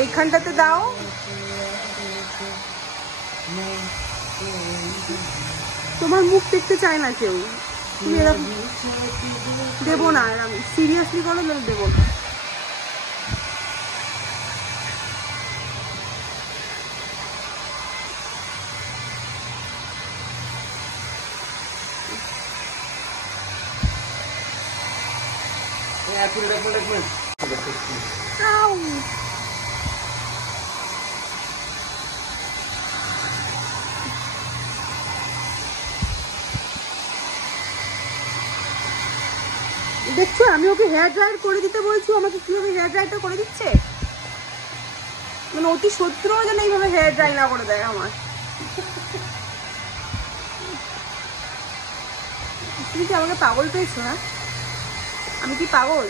এইখানটাতে দাও। তোমার মুখ দেখতে চায় না কেউ, তুমি এরকম দেবো না, এরকম সিরিয়াসলি করো, দেবো না। দেখছো আমি ওকে হেয়ার ড্রায়ার করে দিতে বলছি, আমাকে কিভাবে হেয়ার ড্রায়ারটা করে দিচ্ছে, মানে অতি শত্রুও যেন এইভাবে হেয়ার ড্রাই না করে দেয় আমার। তুমি কি আমাকে পাগল পেয়েছো? হ্যাঁ, আমি কি পাগল?